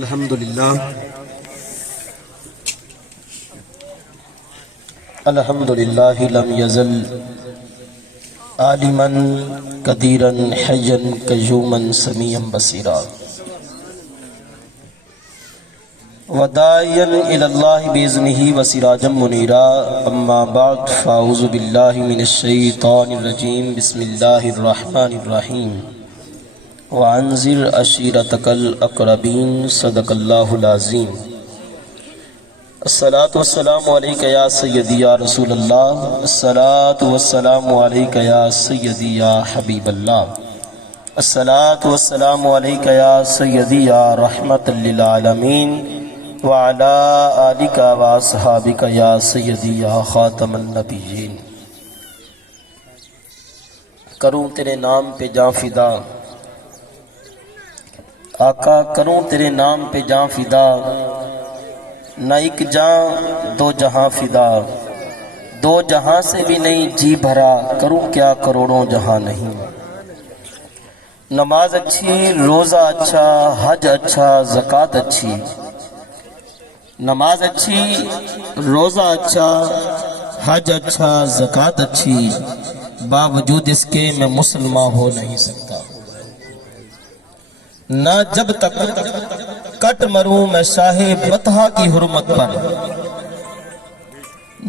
الحمدللہ الحمدللہ لم یزل عالما قدیرا حیا قیوما سمیعا بصیرا وداعیا الی اللہ باذنہ وسراجا منیرا اما بعد فاعوذ باللہ من الشیطان الرجیم بسم اللہ الرحمن الرحیم وانذر عشیرتک الاقربین صدق اللہ العظیم الصلاۃ والسلام علیک یا سیدی یا رسول اللہ الصلاۃ والسلام علیک یا سیدی یا حبیب اللہ الصلاۃ والسلام علیک یا سیدی یا رحمت للعالمین وعلی آلک واصحابک یا سیدی یا خاتم النبیین۔ کروں تیرے نام پہ جاں فدا آقا، کروں تیرے نام پہ جاں فدا، نہ ایک جاں دو جہاں فدا، دو جہاں سے بھی نہیں جی بھرا، کروں کیا کروڑوں جہاں نہیں۔ نماز اچھی، روزہ اچھا، حج اچھا، زکوٰۃ اچھی، نماز اچھی، روزہ اچھا، حج اچھا، زکوٰۃ اچھی، باوجود اس کے میں مسلمان ہو نہیں سکتا۔ نہ جب تک کٹ مروں میں شاہ بطحا کی حرمت پر،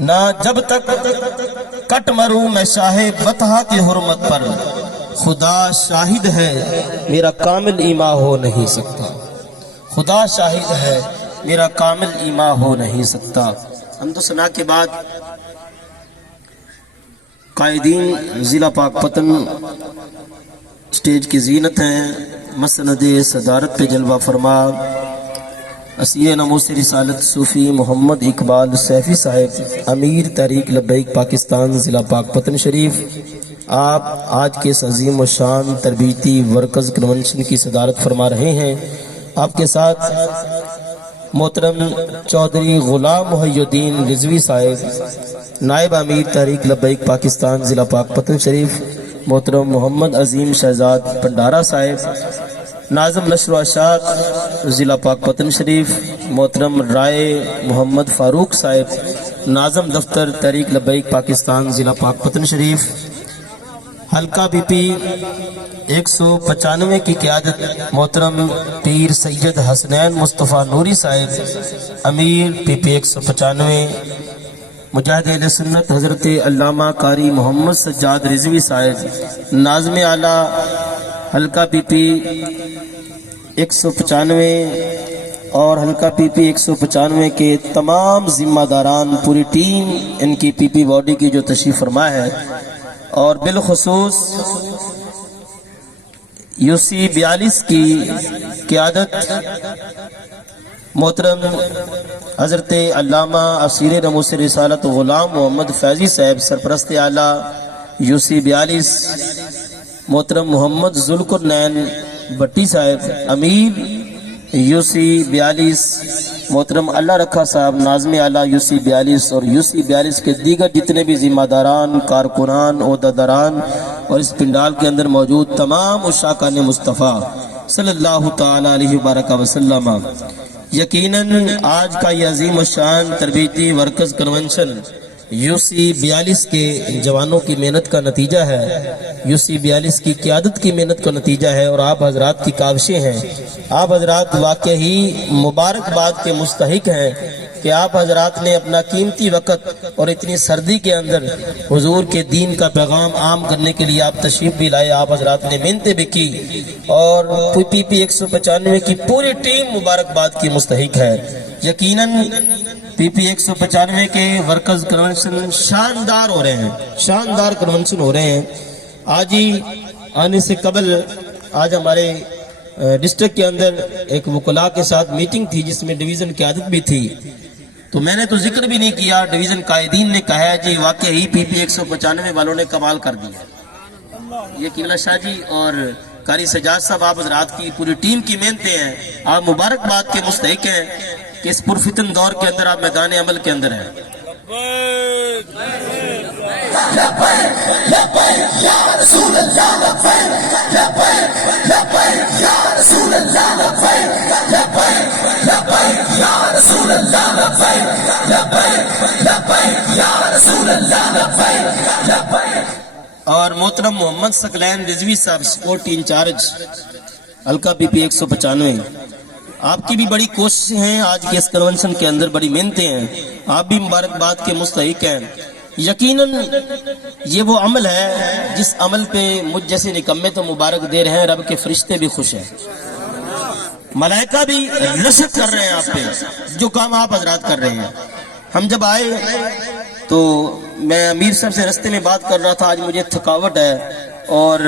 نہ جب تک کٹ مروں میں شاہ بطحا کی حرمت پر، خدا شاہد ہے میرا کامل ایمان ہو نہیں سکتا، خدا شاہد ہے میرا کامل ایمان ہو نہیں سکتا۔ حمد و ثنا کے بعد قائدین ضلع پاک پتن سٹیج کی زینت ہیں، مسند صدارت پہ جلوہ فرما اسیر ناموس رسالت صوفی محمد اقبال سیفی صاحب، امیر تحریک لبیک پاکستان ضلع پاک پتن شریف، آپ آج کے اس عظیم و شان تربیتی ورکرز کنونشن کی صدارت فرما رہے ہیں۔ آپ کے ساتھ محترم چودھری غلام محی الدین رضوی صاحب، نائب امیر تحریک لبیک پاکستان ضلع پاک پتن شریف، محترم محمد عظیم شہزاد پنڈارا صاحب، ناظم نشر و اشاعت ضلع پاک پتن شریف، محترم رائے محمد فاروق صاحب، ناظم دفتر تحریک لبیک پاکستان ضلع پاک پتن شریف، حلقہ بی پی 195 کی قیادت محترم پیر سید حسنین مصطفیٰ نوری صاحب، امیر پی پی 195، مجاہد اہل سنت حضرت علامہ قاری محمد سجاد رضوی صاحب، ناظم اعلیٰ حلقہ پی پی 195 اور حلقہ پی پی 195 کے تمام ذمہ داران، پوری ٹیم ان کی پی پی باڈی کی جو تشریف فرما ہے، اور بالخصوص یو سی 42 کی قیادت محترم حضرت علامہ اسیر ناموس رسالت غلام محمد فیضی صاحب، سرپرست اعلیٰ یو سی 42، محترم محمد ذوالقرنین بٹی صاحب، امیر یو سی 42، محترم اللہ رکھا صاحب، ناظم اعلیٰ یو سی 42، اور یو سی 42 کے دیگر جتنے بھی ذمہ داران، کارکنان، عہدیداران اور اس پنڈال کے اندر موجود تمام عشاقان مصطفیٰ صلی اللہ تعالی علیہ وبارک وسلم، یقیناً آج کا یہ عظیم الشان تربیتی ورکرز کنونشن UC 42 کے جوانوں کی محنت کا نتیجہ ہے، UC 42 کی قیادت کی محنت کا نتیجہ ہے، اور آپ حضرات کی کاوشیں ہیں۔ آپ حضرات واقعی مبارکباد کے مستحق ہیں کہ آپ حضرات نے اپنا قیمتی وقت اور اتنی سردی کے اندر حضور کے دین کا پیغام عام کرنے کے لیے آپ تشریف بھی لائے، آپ حضرات نے محنتیں بھی کی، اور PPP 195 کی پوری ٹیم مبارکباد کی مستحق ہے۔ یقیناً PP 195 کے ورکرز کنونشن شاندار ہو رہے ہیں، شاندار کنونشن ہو رہے ہیں۔ آج ہی آنے سے قبل آج ہمارے ڈسٹرکٹ کے اندر ایک وکلاء کے ساتھ میٹنگ تھی جس میں ڈویژن قیادت بھی تھی، تو میں نے تو ذکر بھی نہیں کیا، ڈویژن قائدین نے کہا ہے جی واقعی PP 195 والوں نے کمال کر دیا۔ یہ قبلہ شاہ جی اور قاری سجاد صاحب آپ حضرات کی پوری ٹیم کی محنتیں ہیں، آپ مبارکباد کے مستحق ہیں کہ اس پرفتن دور کے اندر آپ میدان عمل کے اندر ہیں۔ اور محترم محمد ثقلین رضوی صاحب سپورٹ انچارج حلقہ PP 195، آپ کی بھی بڑی کوششیں ہیں، آج کے اس کنونشن کے اندر بڑی محنتیں ہیں، آپ بھی مبارکباد کے مستحق ہیں۔ یقیناً یہ وہ عمل ہے جس عمل پہ مجھ جیسے نکمے تو مبارک دے رہے ہیں، رب کے فرشتے بھی خوش ہیں، ملائکہ بھی رشک کر رہے ہیں آپ پہ، جو کام آپ حضرات کر رہے ہیں۔ ہم جب آئے تو میں امیر صاحب سے رستے میں بات کر رہا تھا، آج مجھے تھکاوٹ ہے اور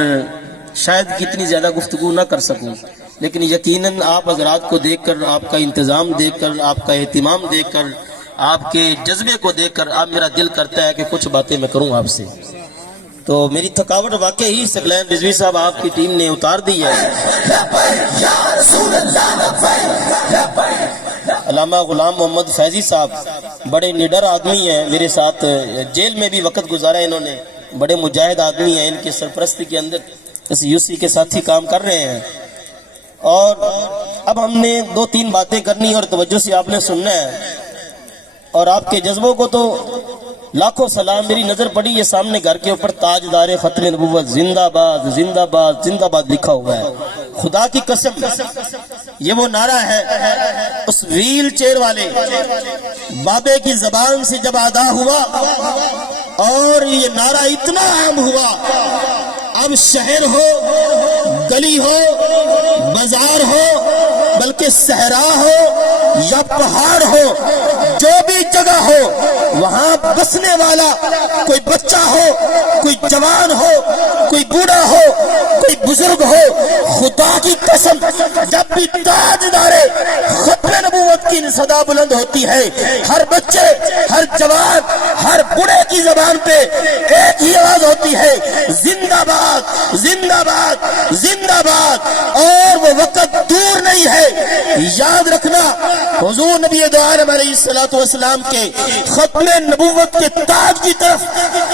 شاید کتنی زیادہ گفتگو نہ کر سکوں، لیکن یقیناً آپ حضرات کو دیکھ کر، آپ کا انتظام دیکھ کر، آپ کا اہتمام دیکھ کر، آپ کے جذبے کو دیکھ کر اب میرا دل کرتا ہے کہ کچھ باتیں میں کروں آپ سے۔ تو میری تھکاوٹ واقعی ثقلین رضوی صاحب آپ کی ٹیم نے اتار دی ہے۔ علامہ غلام محمد فیضی صاحب بڑے نڈر آدمی ہیں، میرے ساتھ جیل میں بھی وقت گزارا انہوں نے، بڑے مجاہد آدمی ہیں، ان کی سرپرستی کے اندر اس UC کے ساتھی کام کر رہے ہیں۔ اور اب ہم نے 2-3 باتیں کرنی اور توجہ سے آپ نے سننا ہے، اور آپ کے جذبوں کو تو لاکھوں سلام۔ میری نظر پڑی یہ سامنے گھر کے اوپر تاجدار ختم نبوت زندہ باد زندہ باد زندہ باد لکھا ہوا ہے۔ خدا کی قسم یہ وہ نعرہ ہے اس ویل چیئر والے بابے کی زبان سے جب ادا ہوا، اور یہ نعرہ اتنا عام ہوا، اب شہر ہو، گلی ہو، بازار ہو، بلکہ صحرا ہو یا پہاڑ ہو، جو بھی جگہ ہو وہاں بسنے والا کوئی بچہ ہو، کوئی جوان ہو، کوئی بوڑھا ہو، کوئی بزرگ ہو، خدا کی قسم جب بھی تاجدار ختم نبوت کی صدا بلند ہوتی ہے، ہر بچے، ہر جوان، ہر بوڑھے کی زبان پہ ایک ہی آواز ہوتی ہے، زندہ باد زندہ باد زندہ باد۔ اور وہ وقت دور نہیں ہے، یاد رکھنا حضور نبی دو عالم علیہ السلام کے ختم نبوت کے تاج کی طرف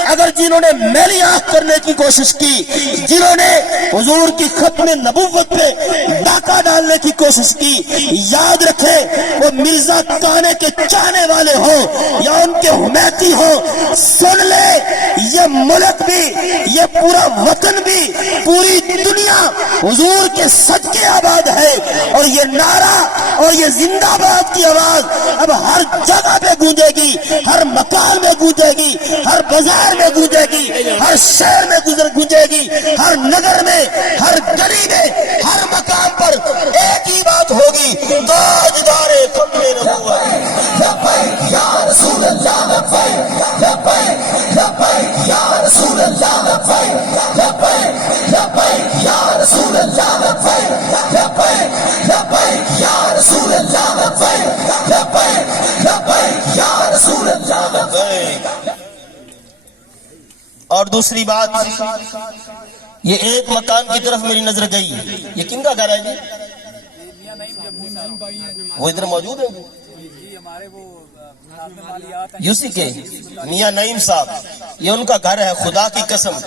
اگر جنہوں نے میلی آنکھ کرنے کی کوشش کی، جنہوں نے حضور کی ختم نبوت پہ ڈاکہ ڈالنے کی کوشش کی، یاد رکھیں وہ مرزا کانے کے چاہنے والے ہوں یا ان کے حمیتی ہوں، سن لے یہ ملک بھی، یہ پورا وطن بھی، پوری دنیا حضور کے صدقے آباد ہے، اور یہ نعرہ اور یہ زندہ باد کی آواز اب ہر جگہ پہ گونجے گی، ہر مکان میں گونجے گی، ہر بازار میں گونجے گی، ہر شہر میں گونجے گی، ہر نگر میں، ہر گلی میں، ہر مقام پر ایک ہی بات ہوگی، تاجدار ختم نبوت لبیک یا رسول اللہ لبیک لبیک لبیک یا رسول اللہ لبیک لبیک لبیک یا رسول اللہ لبیک لبیک لبیک یا رسول اللہ لبیک لبیک لبیک یا رسول اللہ لبیک۔ اور دوسری بات، یہ ایک مکان کی طرف میری نظر گئی، یہ کن کا گھر ہے جی؟ وہ ادھر موجود ہے UC کے میاں نعیم صاحب، یہ ان کا گھر ہے۔ خدا کی قسم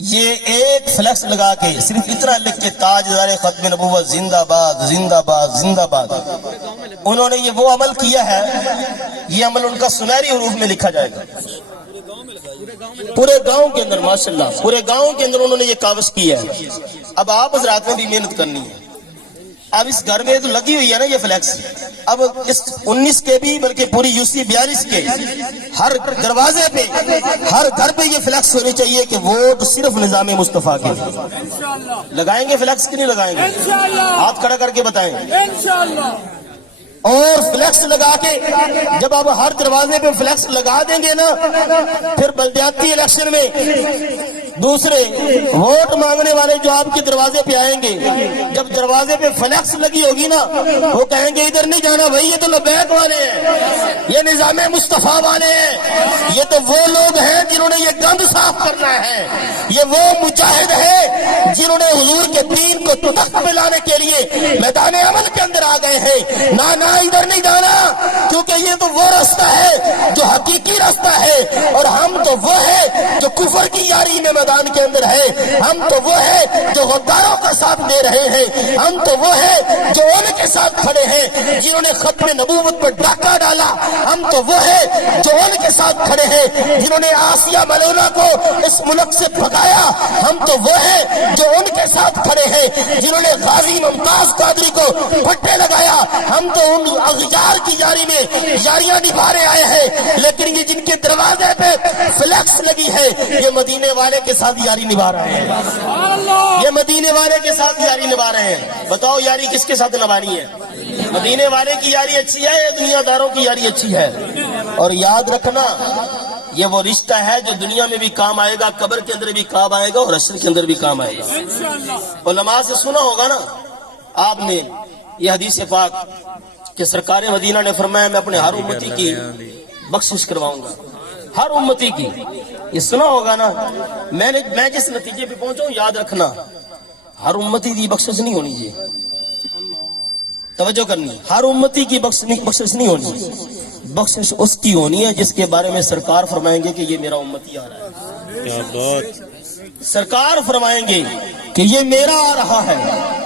یہ ایک فلیکس لگا کے صرف اتنا لکھ کے تاجدار ختم نبوت زندہ باد زندہ باد زندہ باد، انہوں نے یہ وہ عمل کیا ہے، یہ عمل ان کا سنہری حروف میں لکھا جائے گا پورے گاؤں کے اندر، ماشاءاللہ پورے گاؤں کے اندر انہوں نے یہ کاوش کیا ہے۔ اب آپ حضرات میں بھی محنت کرنی ہے۔ اب اس گھر میں تو لگی ہوئی ہے نا یہ فلیکس، اب اس 19 کے بھی بلکہ پوری UC 42 کے ہر دروازے پہ ہر گھر پہ یہ فلیکس ہونی چاہیے کہ ووٹ صرف نظام مصطفیٰ کے۔ لگائیں گے فلیکس کہ نہیں لگائیں گے؟ ہاتھ کھڑا کر کے بتائیں۔ اور فلیکس لگا کے جب آپ ہر دروازے پہ فلیکس لگا دیں گے نا، پھر بلدیاتی الیکشن میں دوسرے ووٹ مانگنے والے جو آپ کے دروازے پہ آئیں گے، جب دروازے پہ فلیکس لگی ہوگی نا، وہ کہیں گے ادھر نہیں جانا بھائی، یہ تو لبیک والے ہیں، یہ نظام مصطفیٰ والے ہیں، یہ تو وہ لوگ ہیں جنہوں نے یہ گند صاف کرنا ہے، یہ وہ مجاہد ہیں جنہوں نے حضور کے دین کو تخت پہ لانے کے لیے میدان عمل کے اندر آ گئے ہیں۔ نہ ادھر نہیں جانا، کیونکہ یہ تو وہ راستہ ہے جو حقیقی راستہ ہے، اور ہم تو وہ ہے جو کفر کی یاری میں میدان کے اندر ہے، ہم تو وہ ہے جو غداروں کا ساتھ دے رہے ہیں، ہم تو وہ ہے جو ان کے ساتھ کھڑے ہیں جنہوں نے ختم نبوت پر ڈاکہ ڈالا، ہم تو وہ ہے جو ان کے ساتھ کھڑے ہیں جنہوں نے آسیہ ملونہ کو اس ملک سے بھگایا، ہم تو وہ ہے جو ان کے ساتھ کھڑے ہیں جنہوں نے غازی ممتاز قادری کو پھٹے لگایا، ہم تو ان اغیار کی یاری میں یاریاں نبھارے آئے ہیں، لیکن یہ جن کے دروازے پہ فلیکس لگی ہے یہ مدینے والے کے ساتھ یاری نبھا رہے ہیں، یہ مدینے والے کے ساتھ یاری نبھا رہے ہیں۔ بتاؤ یاری کس کے ساتھ نبھانی ہے؟ مدینے والے کی یاری اچھی ہے یا دنیا داروں کی یاری اچھی ہے؟ اور یاد رکھنا یہ وہ رشتہ ہے جو دنیا میں بھی کام آئے گا، قبر کے اندر بھی کام آئے گا، اور حشر کے اندر بھی کام آئے گا۔ علماء سے سنا ہوگا نا آپ نے یہ حدیث پاک کہ سرکار مدینہ نے فرمایا میں اپنے ہر امتی کی بخشش کرواؤں گا، ہر امتی کی، یہ سنا ہوگا نا۔ میں جس نتیجے پہ پہنچا ہوں یاد رکھنا، ہر امتی کی بخشش نہیں ہونی چاہیے، توجہ کرنی، ہر امتی کی بخشش نہیں ہونی، بخشش اس کی ہونی ہے جس کے بارے میں سرکار فرمائیں گے کہ یہ میرا امتی آ رہا ہے، سرکار فرمائیں گے کہ یہ میرا آ رہا ہے،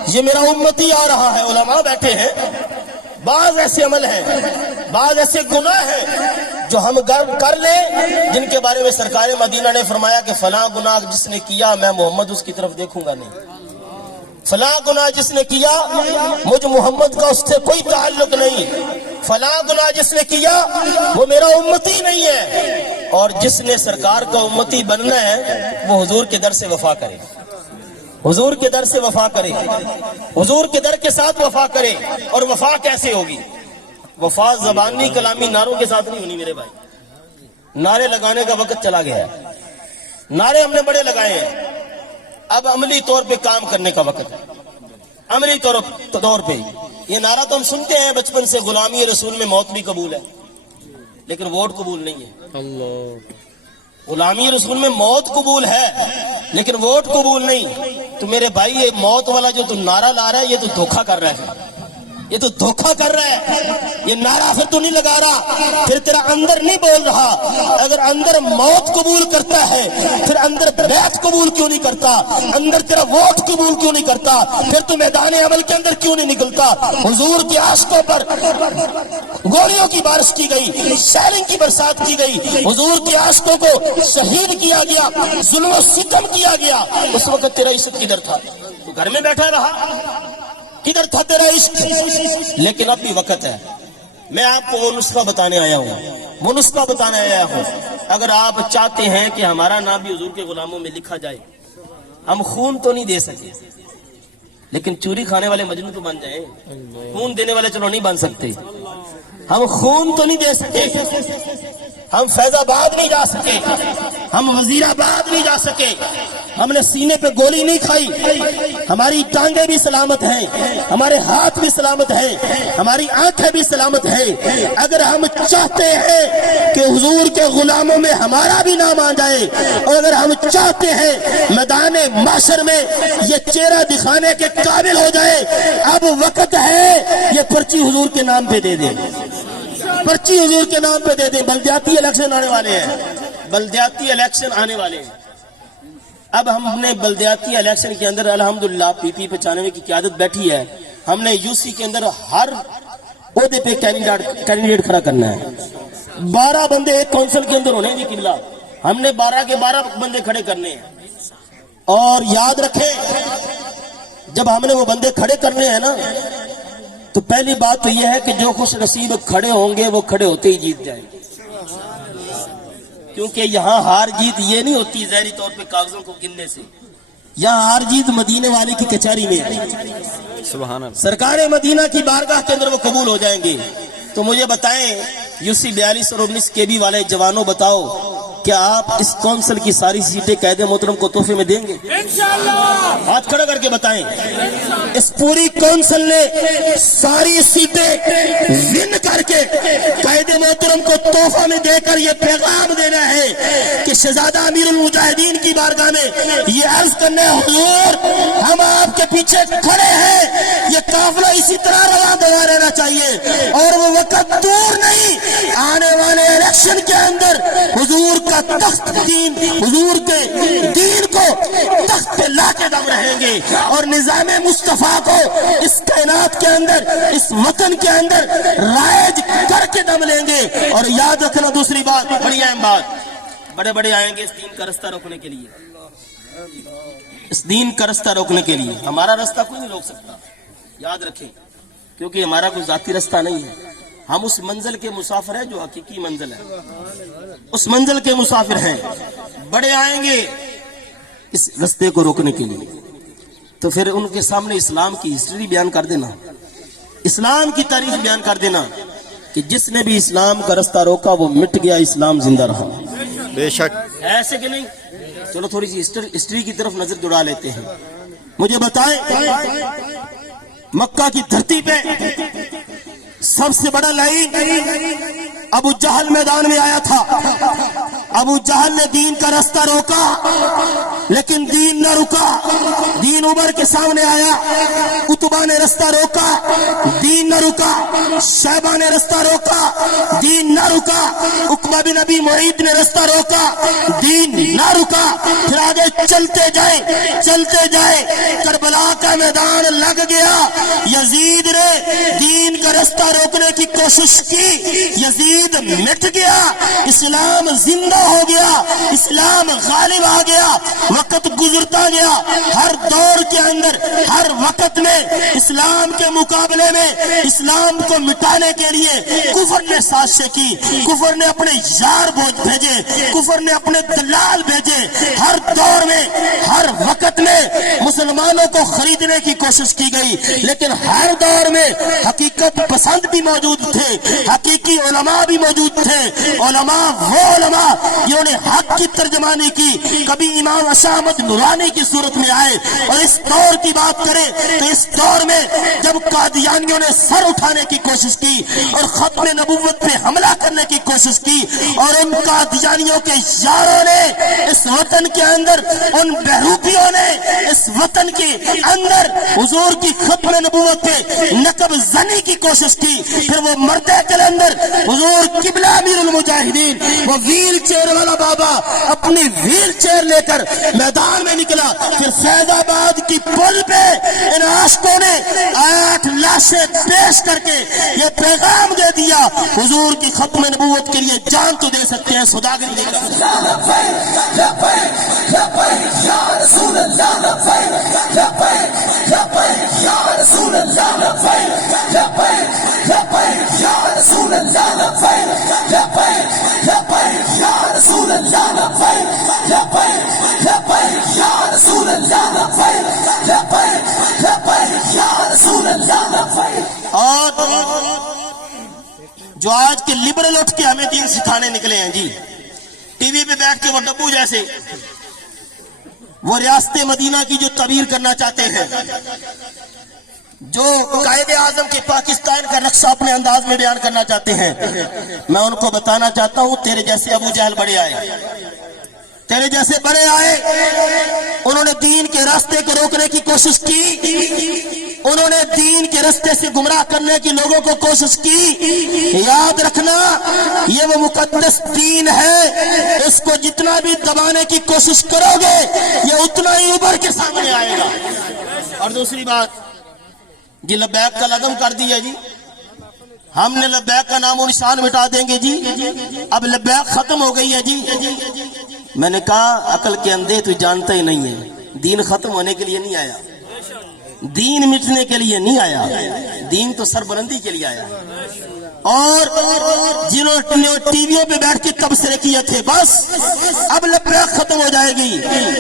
یہ میرا امتی آ رہا ہے۔ علماء بیٹھے ہیں، بعض ایسے عمل ہیں، بعض ایسے گناہ ہیں جو ہم کر لیں جن کے بارے میں سرکار مدینہ نے فرمایا کہ فلاں گناہ جس نے کیا میں محمد اس کی طرف دیکھوں گا نہیں، فلاں گناہ جس نے کیا مجھ محمد کا اس سے کوئی تعلق نہیں، فلاں گناہ جس نے کیا وہ میرا امتی نہیں ہے۔ اور جس نے سرکار کا امتی بننا ہے وہ حضور کے در سے وفا کرے، حضور کے در سے وفا کرے، حضور کے در کے ساتھ وفا کرے۔ اور وفا کیسے ہوگی؟ وفا زبانی کلامی نعروں کے ساتھ نہیں ہونی میرے بھائی، نعرے لگانے کا وقت چلا گیا ہے، نعرے ہم نے بڑے لگائے ہیں، اب عملی طور پہ کام کرنے کا وقت ہے، عملی طور پہ۔ یہ نعرہ تو ہم سنتے ہیں بچپن سے، غلامی رسول میں موت بھی قبول ہے لیکن ووٹ قبول نہیں ہے، غلامی رسول میں موت قبول ہے لیکن ووٹ قبول نہیں۔ تو میرے بھائی یہ موت والا جو تو نعرہ لا رہا ہے یہ تو دھوکہ کر رہا ہے، یہ تو دھوکہ کر رہا ہے، یہ نعرہ پھر تو نہیں لگا رہا، پھر تیرا اندر نہیں بول رہا۔ اگر اندر موت قبول کرتا ہے پھر اندر بیعت قبول کیوں نہیں کرتا؟ اندر تیرا ووٹ قبول کیوں نہیں کرتا؟ پھر تو میدان عمل کے اندر کیوں نہیں نکلتا؟ حضور کے عاشقوں پر گولیوں کی بارش کی گئی، شیلنگ کی برسات کی گئی، حضور کے عاشقوں کو شہید کیا گیا، ظلم و ستم کیا گیا، اس وقت تیرا عشق کدھر تھا؟ تو گھر میں بیٹھا رہا، کدھر تھا تیرا عشق؟ لیکن اب بھی وقت ہے، میں آپ کو وہ نسخہ بتانے آیا ہوں، اگر آپ چاہتے ہیں کہ ہمارا نام بھی حضور کے غلاموں میں لکھا جائے، ہم خون تو نہیں دے سکے لیکن چوری کھانے والے مجنون تو بن جائیں، خون دینے والے چلو نہیں بن سکتے، ہم خون تو نہیں دے سکے، ہم فیض آباد نہیں جا سکے، ہم وزیر آباد نہیں جا سکے، ہم نے سینے پہ گولی نہیں کھائی، ہماری ٹانگیں بھی سلامت ہیں، ہمارے ہاتھ بھی سلامت ہیں، ہماری آنکھیں بھی سلامت ہیں۔ اگر ہم چاہتے ہیں کہ حضور کے غلاموں میں ہمارا بھی نام آ جائے، اور اگر ہم چاہتے ہیں میدان معاشر میں یہ چہرہ دکھانے کے قابل ہو جائے، اب وقت ہے یہ پرچی حضور کے نام پہ دے دیں، پرچی حضور کے نام پہ دے دیں۔ بلدیاتی الیکشن آنے والے ہیں، بلدیاتی الیکشن آنے والے ہیں، اب ہم نے بلدیاتی الیکشن کے اندر الحمدللہ PP95 کی قیادت بیٹھی ہے، ہم نے UC کے اندر ہر عہدے پہ کینڈیڈیٹ کھڑا کرنا ہے. 12 بندے ایک کونسل کے اندر ہونے کی قبلہ، ہم نے 12 کے 12 بندے کھڑے کرنے ہیں. اور یاد رکھیں جب ہم نے وہ بندے کھڑے کرنے ہیں نا تو پہلی بات تو یہ ہے کہ جو خوش نصیب کھڑے ہوں گے وہ کھڑے ہوتے ہی جیت جائیں گے، کیونکہ یہاں ہار جیت یہ نہیں ہوتی ظاہری طور پہ کاغذوں کو گننے سے، یہاں ہار جیت مدینے والے کی کچہری میں ہے. سبحان اللہ. سرکار مدینہ کی بارگاہ کے اندر وہ قبول ہو جائیں گے. تو مجھے بتائیں UC 42 اور 19 KB والے جوانوں، بتاؤ کیا آپ اس کونسل کی ساری سیٹیں قائد محترم کو تحفے میں دیں گے؟ انشاءاللہ. ہاتھ کھڑا کر کے بتائیں. اس پوری کونسل نے ساری سیٹیں ون کر کے قائد محترم کو تحفہ میں دے کر یہ پیغام دینا ہے کہ شہزادہ امیر المجاہدین کی بارگاہ میں یہ عرض کرنا ہے، حضور ہم آپ کے پیچھے کھڑے ہیں، یہ قافلہ اسی طرح رواں دوا رہنا چاہیے اور وہ وقت دور نہیں، آنے والے الیکشن کے اندر حضور کا تخت دین، حضور کے دین کو تخت پہ لا کے دم رہیں گے اور نظام مصطفیٰ کو اس کائنات کے اندر، اس وطن کے اندر رائج کر کے دم لیں گے. اور یاد رکھنا دوسری بات، بڑی اہم بات، بڑے بڑے آئیں گے اس دین کا رستہ روکنے کے لیے، اس دین کا رستہ روکنے کے لیے. ہمارا رستہ کوئی نہیں روک سکتا، یاد رکھیں، کیونکہ ہمارا کوئی ذاتی رستہ نہیں ہے. ہم اس منزل کے مسافر ہیں جو حقیقی منزل ہے، اس منزل کے مسافر ہیں. بڑے آئیں گے اس رستے کو روکنے کے لیے، تو پھر ان کے سامنے اسلام کی ہسٹری بیان کر دینا، اسلام کی تاریخ بیان کر دینا کہ جس نے بھی اسلام کا رستہ روکا وہ مٹ گیا، اسلام زندہ رہا. بے شک. ایسے کہ نہیں؟ چلو تھوڑی سی ہسٹری کی طرف نظر دوڑا لیتے ہیں. مجھے بتائیں مکہ کی دھرتی پہ سب سے بڑا لائن ابو جہل میدان میں آیا تھا. ابو جہل نے دین کا رستہ روکا لیکن دین نہ رکا، دین ابھر کے سامنے آیا. عتبہ نے رستہ روکا، دین نہ رکا. شیبہ نے رستہ روکا، دین نہ رکا. عقبہ بن ابی معیط نے رستہ روکا، دین نہ رکا. پھر آگے چلتے جائے کربلا کا میدان لگ گیا. یزید نے دین کا رستہ روکنے کی کوشش کی، یزید مٹ گیا، اسلام زندہ ہو گیا، اسلام غالب آ گیا. وقت گزرتا گیا، ہر دور کے اندر، ہر وقت میں اسلام کے مقابلے میں اسلام کو مٹانے کے لیے کفر نے سازشیں کی، کفر نے اپنے یار بھیجے، کفر نے اپنے دلال بھیجے. ہر دور میں، ہر وقت میں مسلمانوں کو خریدنے کی کوشش کی گئی، لیکن ہر دور میں حقیقت پسند بھی موجود تھے، حقیقی علماء بھی موجود تھے. علماء وہ علماء جنہوں نے حق کی ترجمانی کی، کبھی امام احمد نورانی کی صورت میں آئے. اور اس دور کی بات کریں تو اس دور میں جب قادیانیوں نے سر اٹھانے کی کوشش کی اور ختم نبوت پہ حملہ کرنے کی کوشش کی، اور ان قادیانیوں کے یاروں نے اس وطن کے اندر، ان بہروپیوں نے اس وطن کے اندر حضور کی ختم نبوت پہ نقب زنی کی کوشش کی. پھر وہ مردے کے اندر حضور قبلہ امیر المجاہدین، وہ ویل چیئر والا بابا اپنی ویل چیئر لے کر میدان میں نکلا. پھر فیض آباد کی پل پہ ان عاشقوں نے 8 لاشیں پیش کر کے یہ پیغام دے دیا، حضور کی ختم نبوت کے لیے جان تو دے سکتے ہیں، سوداگری نہیں کر اور جو آج کے لبرل اٹھ کے ہمیں دین سکھانے نکلے ہیں جی، ٹی وی پہ بیٹھ کے وہ ڈبو جیسے وہ ریاست مدینہ کی جو تعبیر کرنا چاہتے ہیں، جو قائد اعظم کے پاکستان کا نقشہ اپنے انداز میں بیان کرنا چاہتے ہیں، میں ان کو بتانا چاہتا ہوں تیرے جیسے ابو جہل بڑے آئے، تیرے جیسے بڑے آئے، انہوں نے دین کے راستے کو روکنے کی کوشش کی، انہوں نے دین کے رستے سے گمراہ کرنے کی لوگوں کو کوشش کی. یاد رکھنا یہ وہ مقدس دین ہے, اس کو جتنا بھی دبانے کی کوشش کرو گے یہ اتنا ہی ابھر کے سامنے آئے گا. اور دوسری بات جی, لبیک کا لازم کر دیا جی, ہم نے لبیک کا نام و نشان مٹا دیں گے جی, اب لبیک ختم ہو گئی ہے جی. میں نے کہا عقل کے اندھے تو جانتا ہی نہیں ہے, دین ختم ہونے کے لیے نہیں آیا, دین مٹنے کے لیے نہیں آیا, دین تو سربلندی کے لیے آیا. اور جنہوں نے ٹی ویوں پہ بیٹھ کے تبصرے کیے تھے, بس اب لبیک ختم ہو جائے گی.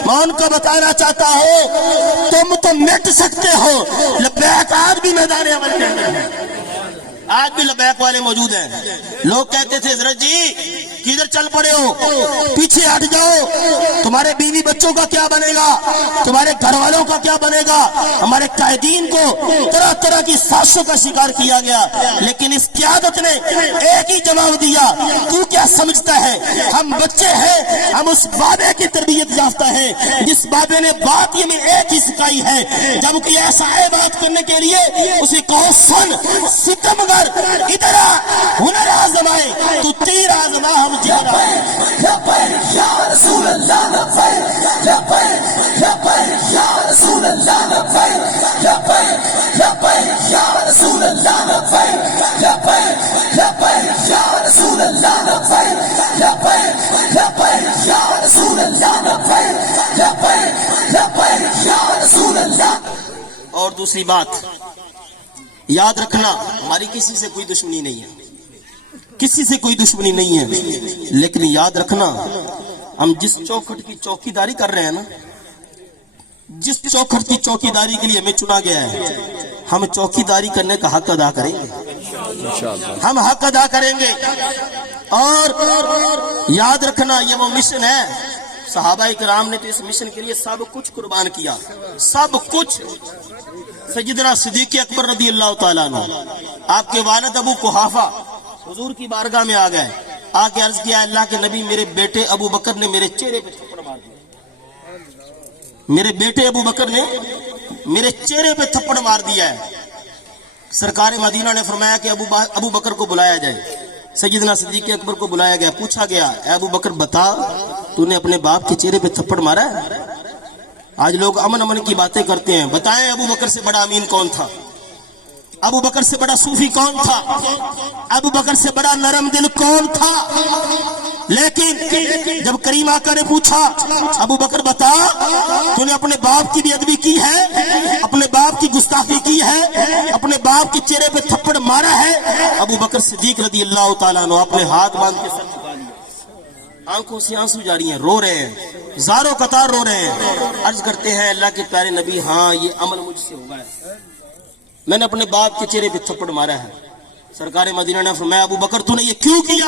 میں ان کو بتانا چاہتا ہوں تم تو مٹ سکتے ہو, لبیک آج بھی میدان عمل کے اندر ہے, آج بھی لبیک والے موجود ہیں. لوگ کہتے تھے حضرت جی کدھر چل پڑے ہو, پیچھے ہٹ جاؤ, تمہارے بیوی بچوں کا کیا بنے گا, تمہارے گھر والوں کا کیا بنے گا. ہمارے قائدین کو طرح طرح کی سازشوں کا شکار کیا گیا, لیکن اس قیادت نے ایک ہی جواب دیا, تو کیا سمجھتا ہے ہم بچے ہیں, ہم اس بابے کی تربیت یافتہ ہیں جس بابے نے بات یہ میں ایک ہی سکھائی ہے, جب کوئی ایسا ہے بات کرنے کے لیے اسے کہو سن ستمگر ادھر ہنر آزمائے, تو تیر آزما ہم جا رہا ہے. یا رسول اللہ لبیک, لبیک یا رسول اللہ لبیک, لبیک یا رسول اللہ لبیک, لبیک یا رسول اللہ لبیک, لبیک یا رسول اللہ لبیک, لبیک یا رسول اللہ. اور دوسری بات یاد رکھنا, ہماری کسی سے کوئی دشمنی نہیں ہے, کسی سے کوئی دشمنی نہیں ہے, لیکن یاد رکھنا ہم جس چوکھٹ کی چوکی داری کر رہے ہیں نا, جس چوکھٹ کی چوکی داری کے لیے ہمیں چنا گیا ہے, ہم چوکی داری کرنے کا حق ادا کریں گے, ہم حق ادا کریں گے. اور یاد رکھنا یہ وہ مشن ہے, صحابہ کرام نے تو اس مشن کے لیے سب کچھ قربان کیا, سب کچھ. سیدنا صدیق اکبر رضی اللہ تعالیٰ عنہ, آپ کے والد ابو قحافہ حضور کی بارگاہ میں آ گئے, آ کے عرض کیا اللہ کے نبی میرے بیٹے ابو بکر نے میرے چہرے پہ تھپڑ مار دیا, میرے بیٹے ابو بکر نے میرے چہرے پہ تھپڑ مار دیا ہے. سرکار مدینہ نے فرمایا کہ ابو بکر کو بلایا جائے. سیدنا صدیق اکبر کو بلایا گیا, پوچھا گیا اے ابو بکر بتا تو نے اپنے باپ کے چہرے پہ تھپڑ مارا ہے؟ آج لوگ امن امن کی باتیں کرتے ہیں, بتائیں ابو بکر سے بڑا امین کون تھا, ابو بکر سے بڑا صوفی کون تھا, ابو بکر سے بڑا نرم دل کون تھا. لیکن جب کریم آقا نے پوچھا ابو بکر بتا تو نے اپنے باپ کی بے ادبی کی ہے, اپنے باپ کی گستاخی کی ہے, اپنے باپ کے چہرے پہ تھپڑ مارا ہے, ابو بکر صدیق رضی اللہ تعالیٰ عنہ اپنے ہاتھ باندھ کے سر جھکا لیا, آنکھوں سے آنسو جاری ہیں, رو رہے ہیں, زاروں قطار رو رہے ہیں. عرض کرتے ہیں اللہ کے پیارے نبی ہاں یہ عمل مجھ سے ہوا ہے, میں نے اپنے باپ کے چہرے پہ تھپڑ مارا ہے. سرکار مدینہ نے فرمایا ابو بکر تو نے یہ کیوں کیا,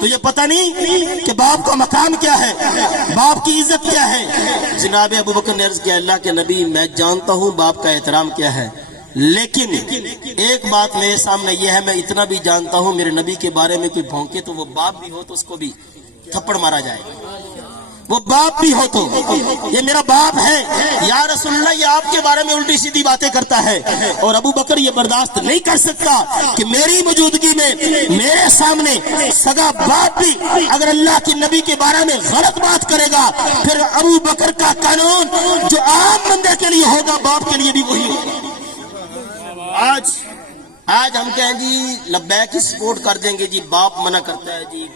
تجھے پتہ نہیں کہ باپ کا مقام کیا ہے, باپ کی عزت کیا ہے. جناب ابو بکر نے عرض کیا اللہ کے نبی میں جانتا ہوں باپ کا احترام کیا ہے, لیکن ایک بات میرے سامنے یہ ہے, میں اتنا بھی جانتا ہوں میرے نبی کے بارے میں کوئی بھونکے تو وہ باپ بھی ہو تو اس کو بھی تھپڑ مارا جائے, وہ باپ بھی ہو تو یہ میرا باپ ہے. یا رسول اللہ یہ آپ کے بارے میں الٹی سیدھی باتیں کرتا ہے, اور ابو بکر یہ برداشت نہیں کر سکتا کہ میری موجودگی میں میرے سامنے سگا باپ بھی اگر اللہ کے نبی کے بارے میں غلط بات کرے گا, پھر ابو بکر کا قانون جو عام بندے کے لیے ہوگا باپ کے لیے بھی وہی ہوگا. آج ہم کہیں جی لبیک کی سپورٹ کر دیں گے جی, باپ منع کرتا ہے جی,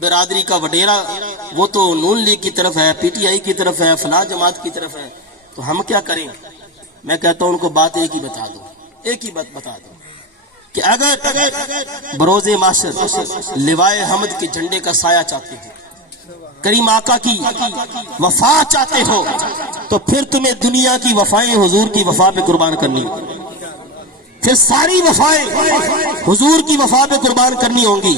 برادری کا وڈیرا وہ تو نون لیگ کی طرف ہے, پی ٹی آئی کی طرف ہے, فلاں جماعت کی طرف ہے, تو ہم کیا کریں. میں کہتا ہوں ان کو بات ایک ہی بتا دو, ایک ہی بات بتا دو کہ اگر بروز معاشر لوائے حمد کے جھنڈے کا سایہ چاہتے ہو, کریم آقا کی وفا چاہتے ہو, تو پھر تمہیں دنیا کی وفائیں حضور کی وفا پہ قربان کرنی ہوگی, پھر ساری وفائیں حضور کی وفا پہ قربان کرنی ہوں گی.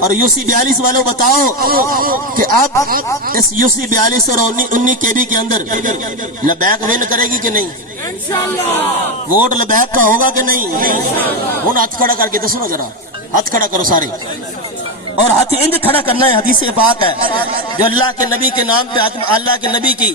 اور یو سی 42 والوں بتاؤ کہ اب اس یو سی 42 اور 19 کے بی کے اندر لبیک ون کرے گی کہ نہیں, ووٹ لبیک کا ہوگا کہ نہیں. ہوں ہاتھ کھڑا کر کے دسو نا ذرا, ہاتھ کھڑا کرو سارے, اور ہاتھ اند کھڑا کرنا ہے, حدیث پاک ہے جو اللہ کے نبی کے نام پہ اللہ کے نبی کی